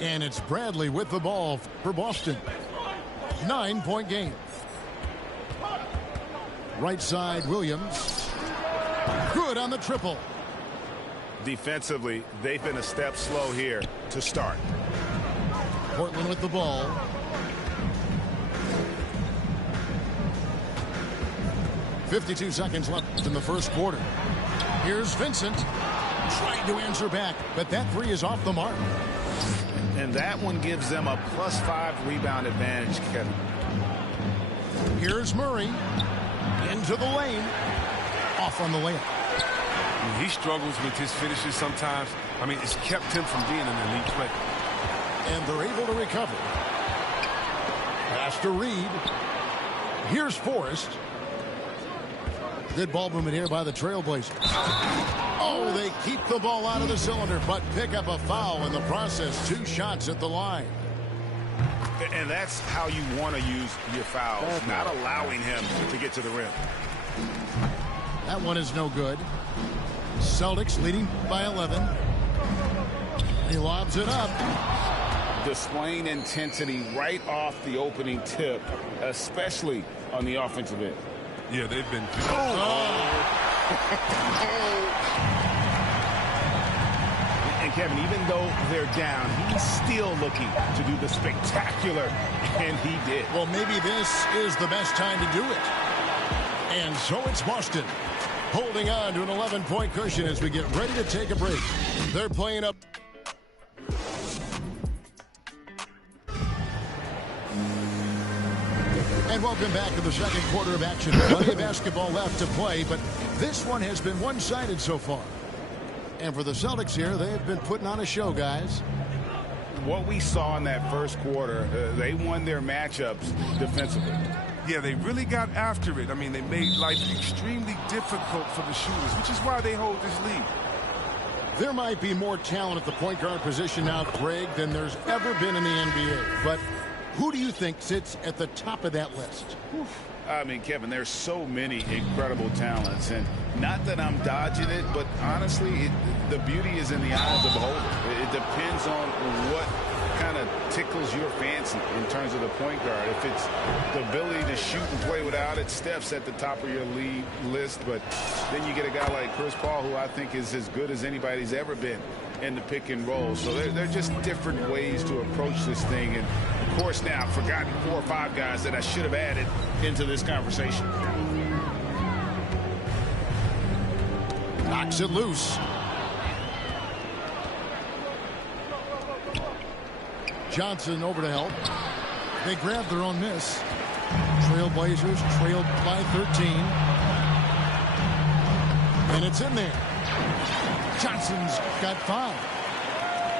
And it's Bradley with the ball for Boston. 9-point game. Right side, Williams. Good on the triple. Defensively, they've been a step slow here to start. Portland with the ball. .52 seconds left in the first quarter. Here's Vincent. Trying to answer back, but that three is off the mark. And that one gives them a +5 rebound advantage, Kevin. Here's Murray. Into the lane. Off on the layup. He struggles with his finishes sometimes. I mean, it's kept him from being an elite player. And they're able to recover. Pass to Reed. Here's Forrest. Good ball movement here by the Trailblazers. Oh, they keep the ball out of the cylinder, but pick up a foul in the process. 2 shots at the line. And that's how you want to use your fouls, not allowing him to get to the rim. That one is no good. Celtics leading by 11. He lobs it up. Displaying intensity right off the opening tip, especially on the offensive end. Yeah, they've been. And Kevin, even though they're down, he's still looking to do the spectacular, and he did. Well, maybe this is the best time to do it. And so it's Boston holding on to an 11-point cushion as we get ready to take a break. They're playing up. And welcome back to the second quarter of action. Plenty of basketball left to play, but this one has been one-sided so far. And for the Celtics here, they've been putting on a show, guys. What we saw in that first quarter, they won their matchups defensively. Yeah, they really got after it. I mean, they made life extremely difficult for the shooters, which is why they hold this lead. There might be more talent at the point guard position now, Greg, than there's ever been in the NBA. But who do you think sits at the top of that list? I mean, Kevin, there's so many incredible talents, and not that I'm dodging it, but honestly, the beauty is in the eyes of the beholder. It depends on what kind of tickles your fancy in terms of the point guard. If it's the ability to shoot and play without it, Steph's at the top of your league list, but then you get a guy like Chris Paul, who I think is as good as anybody's ever been in the pick and roll. So they're just different ways to approach this thing. And of course now I've forgotten 4 or 5 guys that I should have added into this conversation. Knocks it loose. Johnson over to help. They grab their own miss. Trailblazers trailed by 13. And it's in there. Johnson's got 5.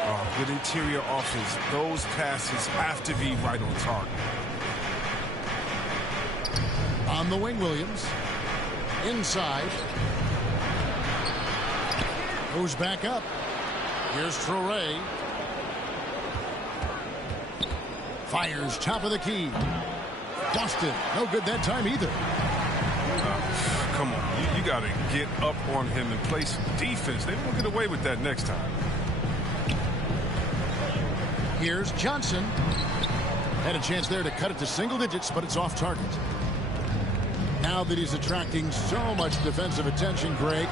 Oh, good interior offense. Those passes have to be right on target. On the wing, Williams. Inside. Goes back up. Here's Traore. Fires top of the key. Boston, no good that time either. Come on, you got to get up on him and play some defense. They won't get away with that next time. Here's Johnson. Had a chance there to cut it to single digits, but it's off target. Now that he's attracting so much defensive attention, Greg,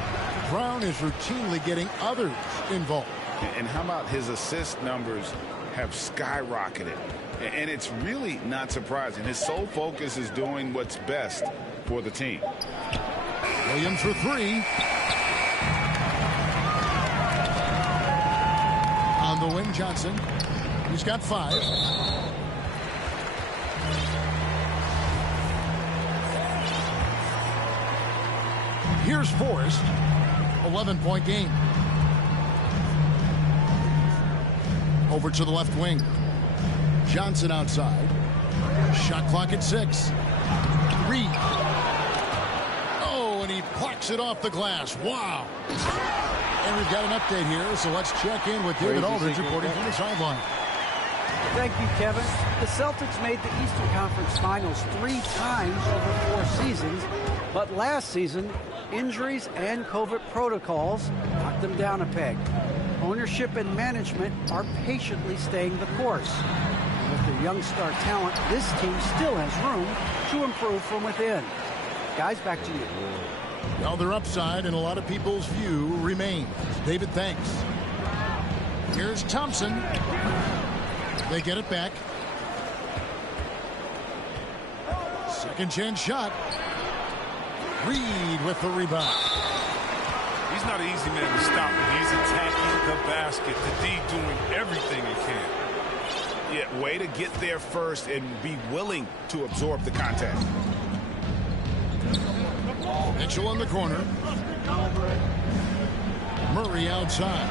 Brown is routinely getting others involved. And how about his assist numbers have skyrocketed? And it's really not surprising. His sole focus is doing what's best for the team. Williams for 3. On the wing, Johnson. He's got 5. Here's Forrest. 11-point game. Over to the left wing. Johnson outside. Shot clock at 6. Reed. Oh, and he plucks it off the glass. Wow. And we've got an update here, so let's check in with David Aldridge reporting from the sideline. Thank you, Kevin. The Celtics made the Eastern Conference Finals 3 times over 4 seasons, but last season, injuries and COVID protocols knocked them down a peg. Ownership and management are patiently staying the course. With their young star talent, this team still has room to improve from within. Guys, back to you. Well, their upside in a lot of people's view remains. David, thanks. Here's Thompson. They get it back. Second chance shot. Reed with the rebound. He's not an easy man to stop. He's attacking the basket. The D doing everything he can. Yeah, way to get there first and be willing to absorb the contact. Mitchell in the corner. Murray outside.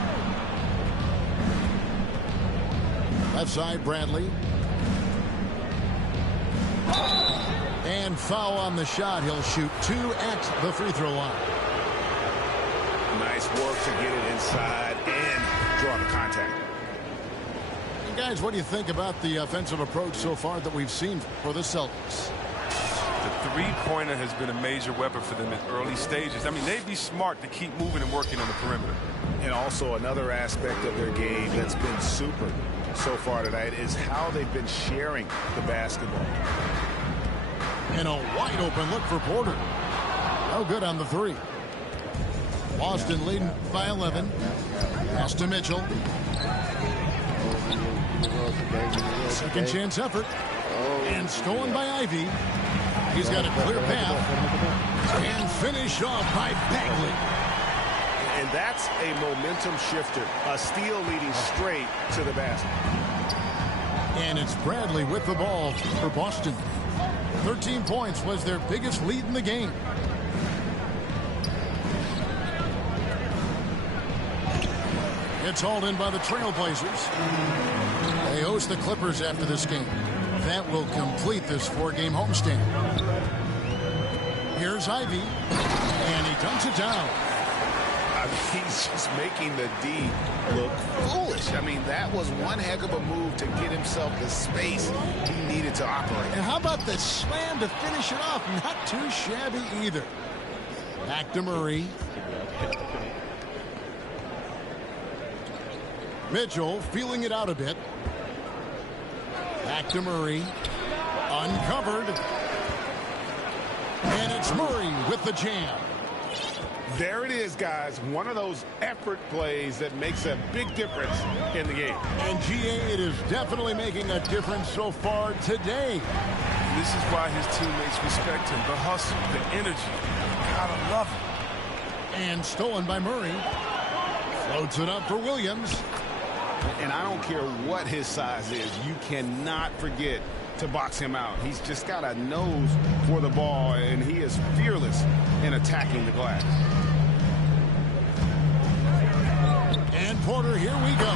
Left side, Bradley. And foul on the shot. He'll shoot 2 at the free throw line. Nice work to get it inside and draw the contact. And guys, what do you think about the offensive approach so far that we've seen for the Celtics? The three-pointer has been a major weapon for them in early stages. I mean, they'd be smart to keep moving and working on the perimeter. And also another aspect of their game that's been super so far tonight is how they've been sharing the basketball. And a wide open look for Porter. No good on the three. Boston leading by 11. Pass to Mitchell. Second chance effort. And stolen by Ivy. He's got a clear path. And finished off by Bagley. And that's a momentum shifter. A steal leading straight to the basket. And it's Bradley with the ball for Boston. 13 points was their biggest lead in the game. It's hauled in by the Trailblazers. They host the Clippers after this game. That will complete this 4-game homestand. Here's Ivy, and he dunks it down. I mean, he's just making the D look foolish. I mean, that was one heck of a move to get himself the space he needed to operate. And how about the slam to finish it off? Not too shabby either. Back to Murray. Mitchell feeling it out a bit. Back to Murray. Uncovered. And it's Murray with the jam. There it is, guys. One of those effort plays that makes a big difference in the game. And GA, it is definitely making a difference so far today. This is why his teammates respect him. The hustle, the energy. Gotta love it. And stolen by Murray. Floats it up for Williams. And I don't care what his size is. You cannot forget to box him out. He's just got a nose for the ball, and he is fearless in attacking the glass. And Porter, here we go.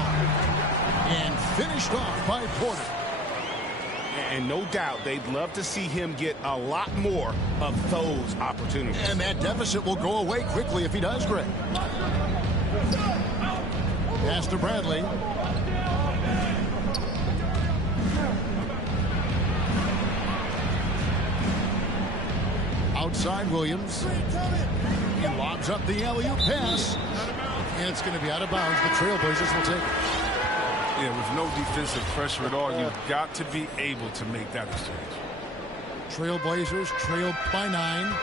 And finished off by Porter. And no doubt they'd love to see him get a lot more of those opportunities. And that deficit will go away quickly if he does, Greg. Pass to Bradley. Outside Williams. He lobs up the alley-oop pass. And it's going to be out of bounds. The Trailblazers will take it. Yeah, with no defensive pressure at all, you've got to be able to make that exchange. Trailblazers trail by 9.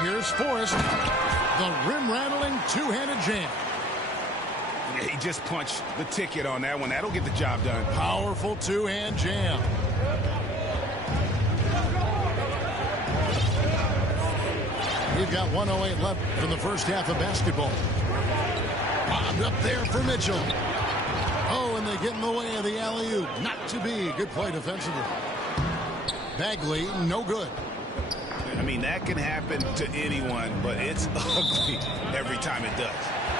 Here's Forrest. The rim-rattling two-handed jam. He just punched the ticket on that one. That'll get the job done. Powerful two-hand jam. We've got 1:08 left from the first half of basketball. Bobbed up there for Mitchell. Oh, and they get in the way of the alley-oop. Not to be. Good play defensively. Bagley, no good. I mean, that can happen to anyone, but it's ugly every time it does.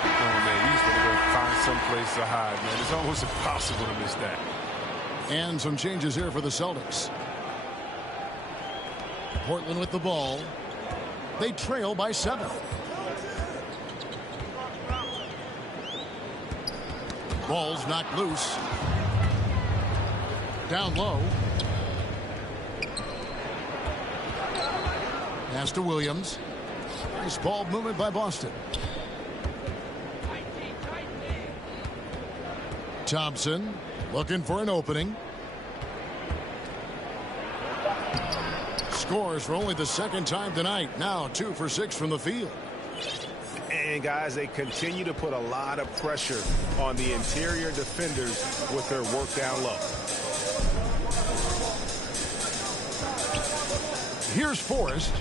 Oh, man, he's going to go find someplace to hide, man. It's almost impossible to miss that. And some changes here for the Celtics. Portland with the ball. They trail by 7. Ball's knocked loose. Down low. Pass to Williams. Nice ball movement by Boston. Thompson looking for an opening. Scores for only the second time tonight. Now 2 for 6 from the field. And guys, they continue to put a lot of pressure on the interior defenders with their work down low. Here's Forrest.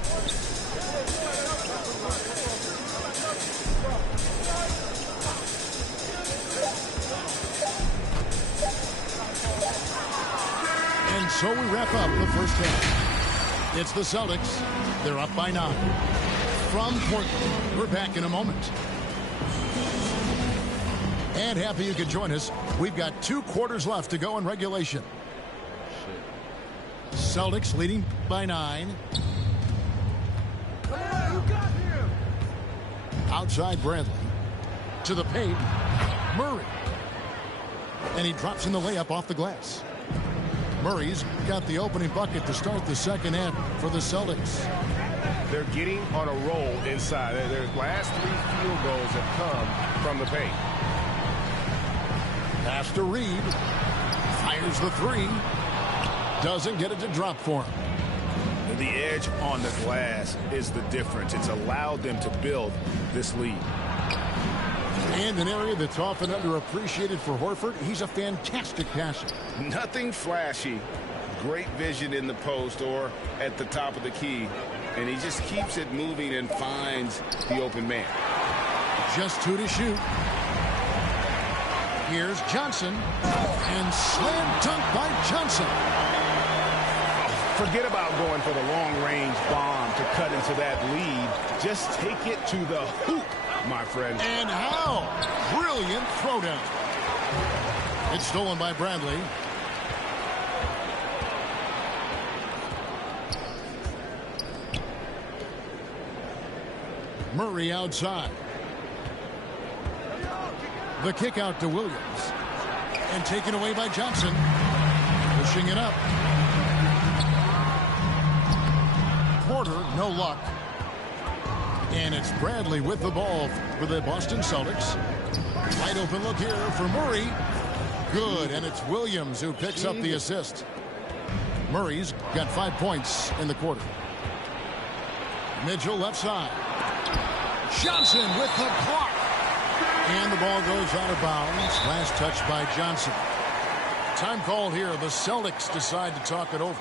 And so we wrap up the first half. It's the Celtics. They're up by 9. From Portland, we're back in a moment. And happy you could join us. We've got 2 quarters left to go in regulation. Celtics leading by 9. Outside Bradley. To the paint. Murray. And he drops in the layup off the glass. Murray's got the opening bucket to start the second half for the Celtics. They're getting on a roll inside. Their last 3 field goals have come from the paint. Pass to Reed. Fires the 3. Doesn't get it to drop for him. The edge on the glass is the difference. It's allowed them to build this lead. And an area that's often underappreciated for Horford, he's a fantastic passer. Nothing flashy. Great vision in the post or at the top of the key. And he just keeps it moving and finds the open man. Just 2 to shoot. Here's Johnson. And slam dunk by Johnson. Forget about going for the long-range bomb to cut into that lead. Just take it to the hoop, my friend. And how? Brilliant throwdown. It's stolen by Bradley. Murray outside. The kick out to Williams. And taken away by Johnson. Pushing it up. Porter, no luck. And it's Bradley with the ball for the Boston Celtics. Wide open look here for Murray. Good, and it's Williams who picks up the assist. Murray's got 5 points in the quarter. Mitchell left side. Johnson with the block. And the ball goes out of bounds. Last touch by Johnson. Time called here. The Celtics decide to talk it over.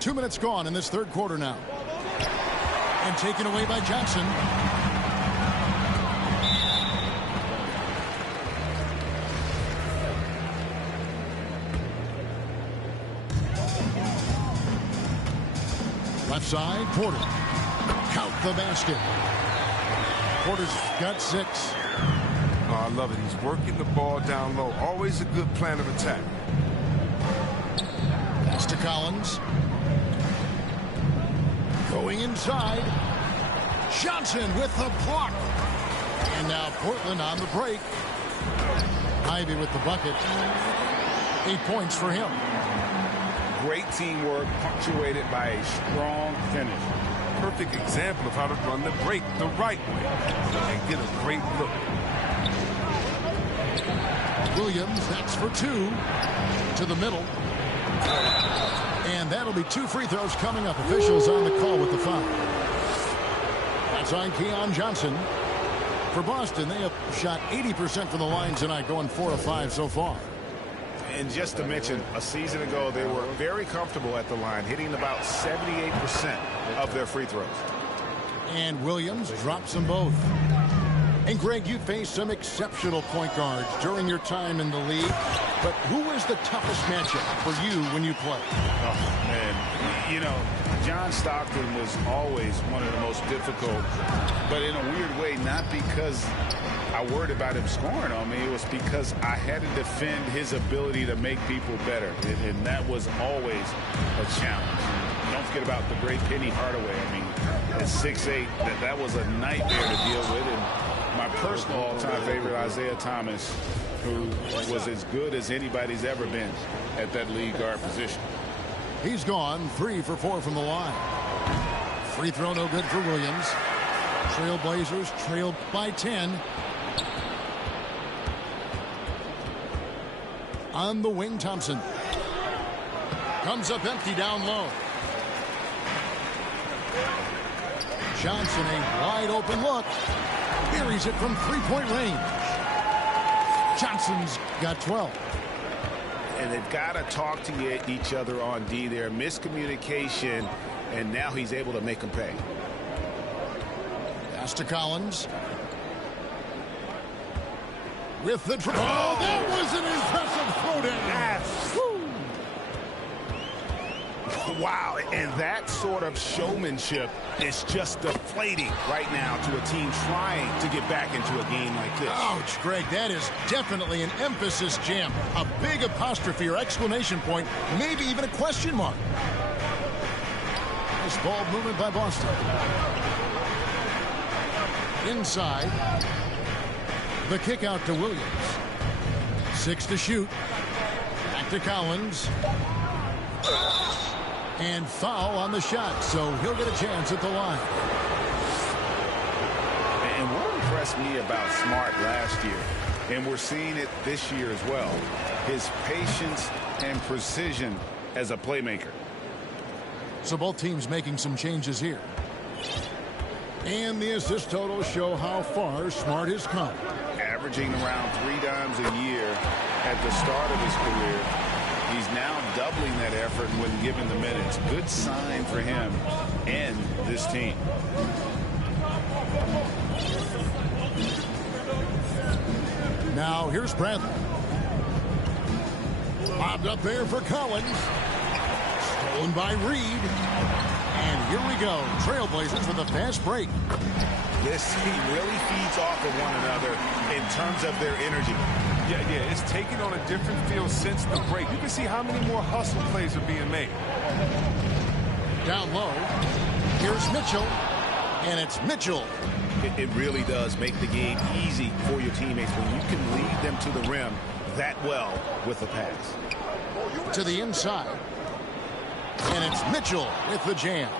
Two minutes gone in this third quarter now. And taken away by Johnson. Left side, Porter. Count the basket. Porter's got 6. Oh, I love it. He's working the ball down low. Always a good plan of attack. Pass to Collins. Going inside. Johnson with the block. And now Portland on the break. Ivy with the bucket. 8 points for him. Great teamwork punctuated by a strong finish. Perfect example of how to run the break the right way and get a great look. Williams, that's for 2. To the middle. And that'll be 2 free throws coming up. Officials on the call with the foul. That's on Keon Johnson. For Boston, they have shot 80% from the line tonight, going 4 of 5 so far. And just to mention, a season ago, they were very comfortable at the line, hitting about 78% of their free throws. And Williams drops them both. And Greg, you faced some exceptional point guards during your time in the league. But who was the toughest matchup for you when you played? Oh, man. You know, John Stockton was always one of the most difficult, but in a weird way, not because I worried about him scoring on me. It was because I had to defend his ability to make people better. And that was always a challenge. And don't forget about the great Penny Hardaway. I mean, at 6'8", that was a nightmare to deal with. And my personal all-time favorite, Isaiah Thomas, who was as good as anybody's ever been at that lead guard position. He's gone 3 for 4 from the line. Free throw no good for Williams. Trailblazers trailed by 10. On the wing, Thompson. Comes up empty down low. Johnson, a wide open look. Buries it from three-point range. Johnson's got 12. And they've got to talk to each other on D there. Miscommunication, and now he's able to make them pay. Pass to Collins. With the oh, that was an impressive throwdown. Yes. Wow, and that sort of showmanship is just deflating right now to a team trying to get back into a game like this. Ouch, Greg, that is definitely an emphasis jam. A big apostrophe or exclamation point, maybe even a question mark. Nice ball movement by Boston. Inside. The kick out to Williams. 6 to shoot. Back to Collins. And foul on the shot, so he'll get a chance at the line. And what impressed me about Smart last year, and we're seeing it this year as well, his patience and precision as a playmaker. So both teams making some changes here. And the assist totals show how far Smart has come. Averaging around 3 dimes a year at the start of his career. He's now doubling that effort when given the minutes. Good sign for him and this team. Now here's Bradley. Bobbed up there for Collins. Stolen by Reed. And here we go. Trailblazers with a fast break. This team really feeds off of one another in terms of their energy. Yeah, it's taken on a different feel since the break. You can see how many more hustle plays are being made. Down low. Here's Mitchell. And it's Mitchell. It really does make the game easy for your teammates when you can lead them to the rim that well with a pass. To the inside. And it's Mitchell with the jam.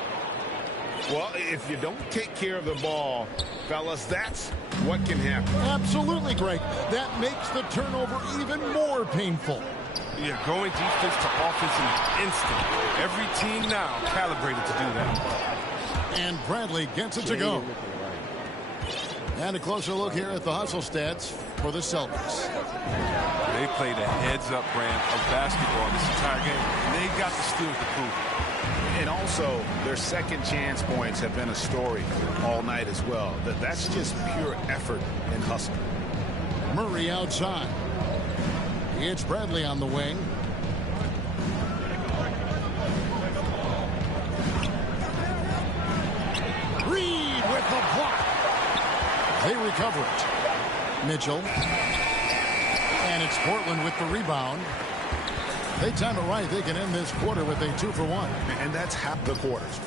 Well, if you don't take care of the ball, fellas, that's what can happen. Absolutely, Greg. That makes the turnover even more painful. Yeah, going defense to offense in an instant. Every team now calibrated to do that. And Bradley gets it to go. And a closer look here at the hustle stats for the Celtics. They played a heads-up brand of basketball this entire game, and they got the steals to prove it. And also, their second chance points have been a story all night as well. That's just pure effort and hustle. Murray outside. It's Bradley on the wing. Reed with the block. They recover it. Mitchell. And it's Portland with the rebound. They time it right. They can end this quarter with a 2-for-1. And that's half the quarters.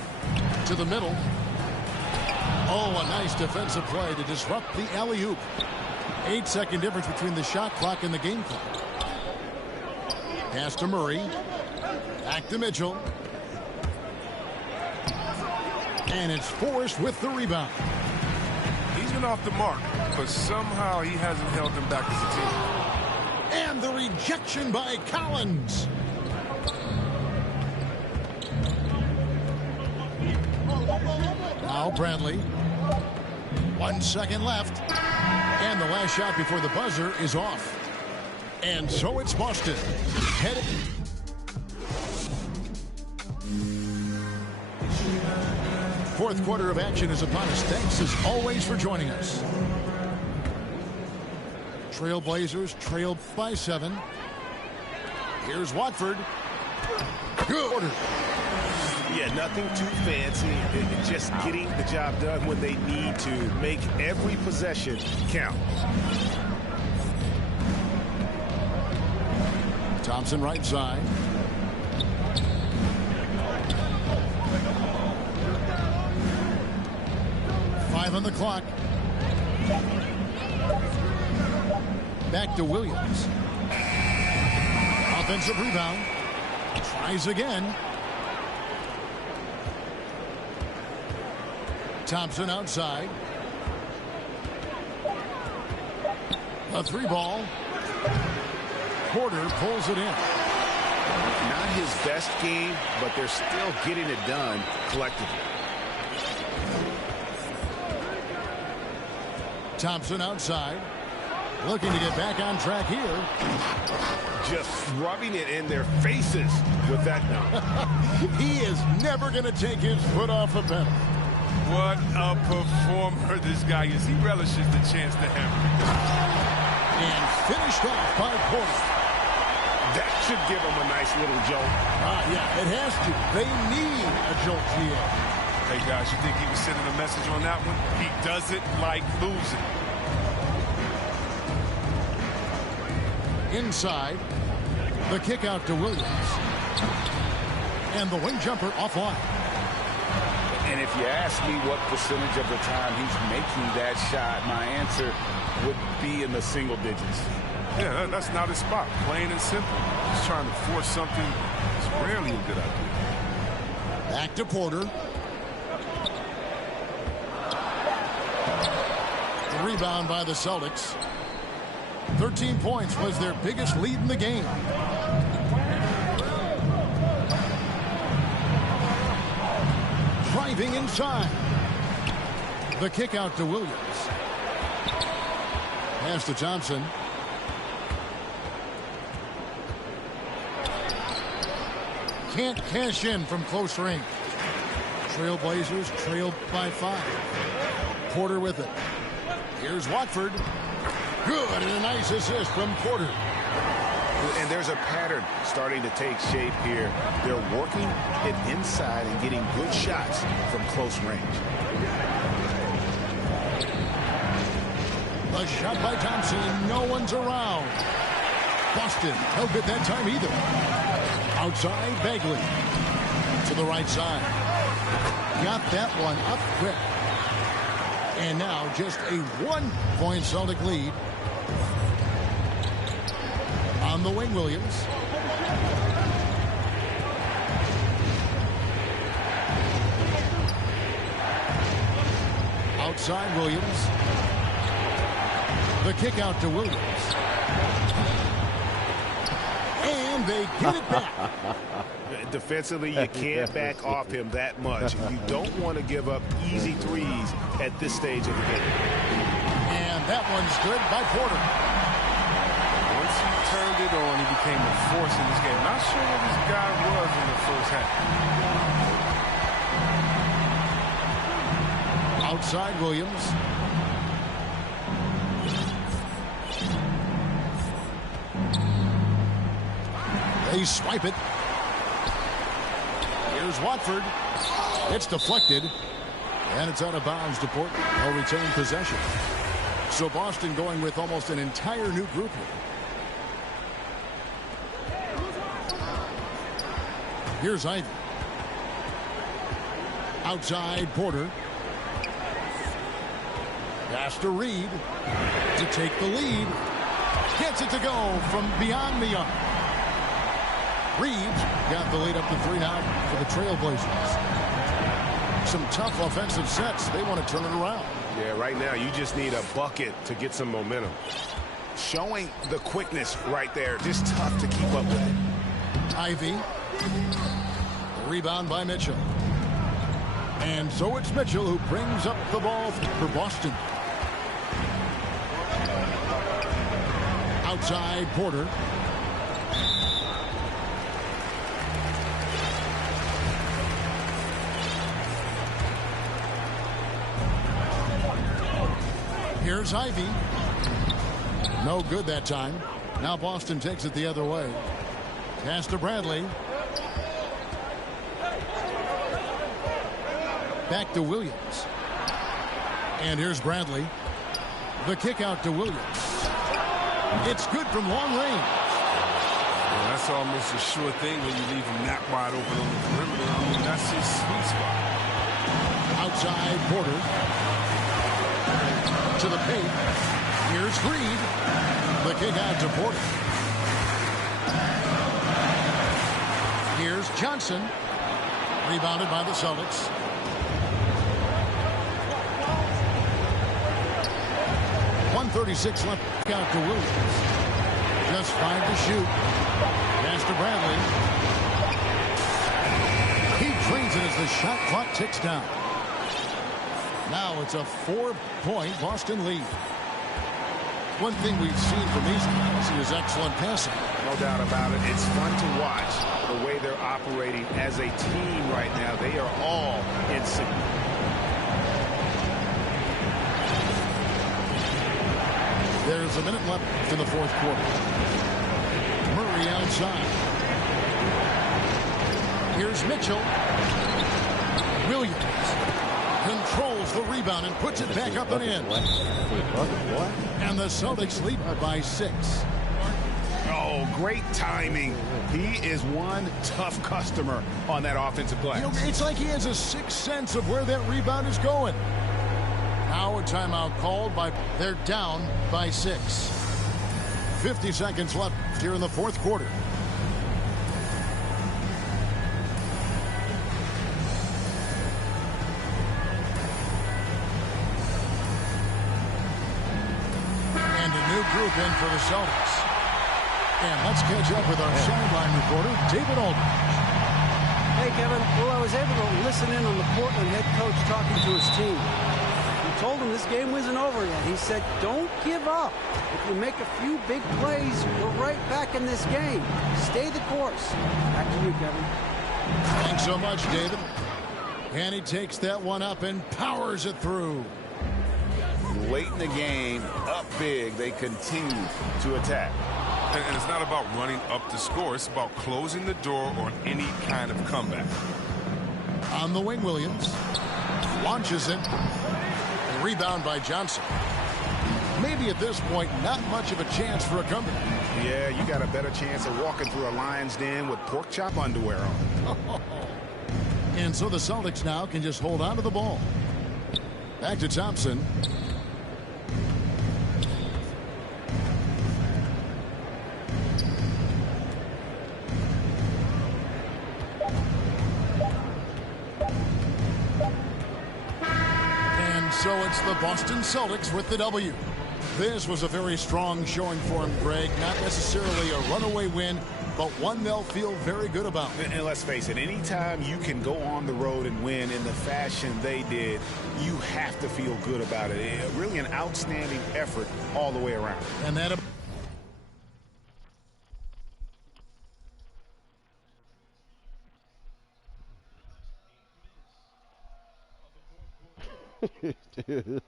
To the middle. Oh, a nice defensive play to disrupt the alley-oop. 8-second difference between the shot clock and the game clock. Pass to Murray. Back to Mitchell. And it's Forrest with the rebound. He's been off the mark, but somehow he hasn't held them back as a team. And the rejection by Collins. Now Bradley. 1 second left. And the last shot before the buzzer is off. And so it's Boston. Headed. Fourth quarter of action is upon us. Thanks as always for joining us. Trailblazers trailed by 7. Here's Watford. Good order. Yeah, nothing too fancy. Just getting the job done when they need to. Make every possession count. Thompson right side. Five on the clock. Back to Williams. Offensive rebound. Tries again. Thompson outside. A 3-ball. Porter pulls it in. Not his best game, but they're still getting it done collectively. Thompson outside. Looking to get back on track here. Just rubbing it in their faces with that now. He is never going to take his foot off the pedal. What a performer this guy is. He relishes the chance to hammer. And finished off by Porter. That should give him a nice little jolt. Yeah, it has to. They need a jolt here. Hey, guys, you think he was sending a message on that one? He doesn't like losing. Inside. The kick out to Williams. And the wing jumper offline. And if you ask me what percentage of the time he's making that shot, my answer would be in the single digits. Yeah, that's not his spot. Plain and simple. He's trying to force something. It's rarely a good idea. Back to Porter. The rebound by the Celtics. 13 points was their biggest lead in the game. Driving inside. The kick out to Williams. Pass to Thompson. Can't cash in from close range. Trailblazers trailed by 5. Porter with it. Here's Watford. Good, and a nice assist from Porter. And there's a pattern starting to take shape here. They're working it inside and getting good shots from close range. The shot by Thompson, and no one's around. Boston, no good that time either. Outside, Bagley. To the right side. Got that one up quick. And now just a 1-point Celtic lead. On the wing, Williams. Outside, Williams. The kick out to Williams. And they get it back. Defensively, you can't back off him that much. You don't want to give up easy threes at this stage of the game. And that one's good by Porter. Once he turned it on, he became a force in this game. Not sure what this guy was in the first half. Outside, Williams. They swipe it. Here's Watford. It's deflected. And it's out of bounds to Portland. They'll retain possession. So Boston going with almost an entire new group here. Here's Ivy. Outside, Porter. Pass to Reed to take the lead. Gets it to go from beyond the arc. Reeves got the lead up to 3 now for the Trailblazers. Some tough offensive sets. They want to turn it around. Yeah, right now you just need a bucket to get some momentum. Showing the quickness right there. Just tough to keep up with it. Ivy. Rebound by Mitchell. And so it's Mitchell who brings up the ball for Boston. Outside Porter. Here's Ivy. No good that time. Now Boston takes it the other way. Pass to Bradley. Back to Williams. And here's Bradley. The kick out to Williams. It's good from long range. Well, that's almost a sure thing when you leave him that wide open on the perimeter. I mean, that's his sweet spot. Outside Porter. To the paint. Here's Reed. The kick out to Porter. Here's Johnson. Rebounded by the Celtics. .136 left. Out to Williams. Just 5 to shoot. Pass to Bradley. He drains it as the shot clock ticks down. Now it's a 4-point Boston lead. One thing we've seen from these guys is excellent passing. No doubt about it. It's fun to watch the way they're operating as a team right now. They are all in sync. There's a minute left in the fourth quarter. Murray outside. Here's Mitchell. Williams controls the rebound and puts it back up and in. And the Celtics lead by 6. Oh, great timing. He is one tough customer on that offensive glass. You know, it's like he has a sixth sense of where that rebound is going. Now a timeout called by... They're down by 6. 50 seconds left here in the fourth quarter. And a new group in for the Celtics. And let's catch up with our sideline reporter, David Aldridge. Hey, Kevin. Well, I was able to listen in on the Portland head coach talking to his team. He told them this game wasn't over yet. He said, don't give up. If you make a few big plays, we're right back in this game. Stay the course. Back to you, Kevin. Thanks so much, David. And he takes that one up and powers it through. Late in the game, up big, they continue to attack. And it's not about running up the score. It's about closing the door on any kind of comeback. On the wing, Williams launches it. Rebound by Johnson. Maybe at this point, not much of a chance for a comeback. Yeah, you got a better chance of walking through a lion's den with pork chop underwear on. And so the Celtics now can just hold on to the ball. Back to Thompson. So it's the Boston Celtics with the W. This was a very strong showing for them, Greg. Not necessarily a runaway win, but one they'll feel very good about. And let's face it, anytime you can go on the road and win in the fashion they did, you have to feel good about it. Really an outstanding effort all the way around. And that... Dude.